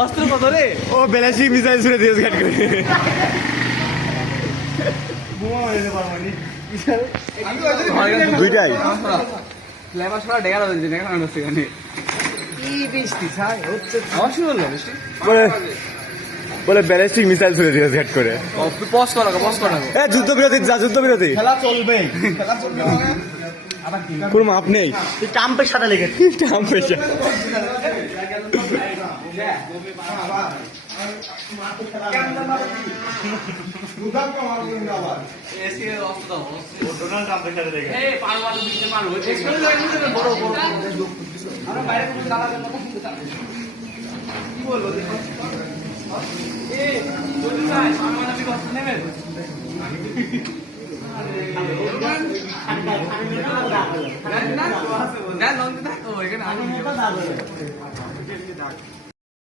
অস্ত্র কত রে? ও ব্যালিস্টিক মিসাইল ছুড়ে দিয়েছে ঘাট করে। দুইটাই লেবার সরা ডেগা দিচ্ছে দেখা না সেখানে কি বৃষ্টি ছাই হচ্ছে অবশ্যই বললো বৃষ্টি বলে বলে ব্যালিস্টিক মিসাইল ছুড়ে দিয়েছে ঘাট করে। পজ করো পজ করো এ যুদ্ধবিরতি যা যুদ্ধবিরতি খেলা চলবে, খেলা চলবে কোনো মাপ নেই। টাম্পের সাথে লেগে টাম পয়সা না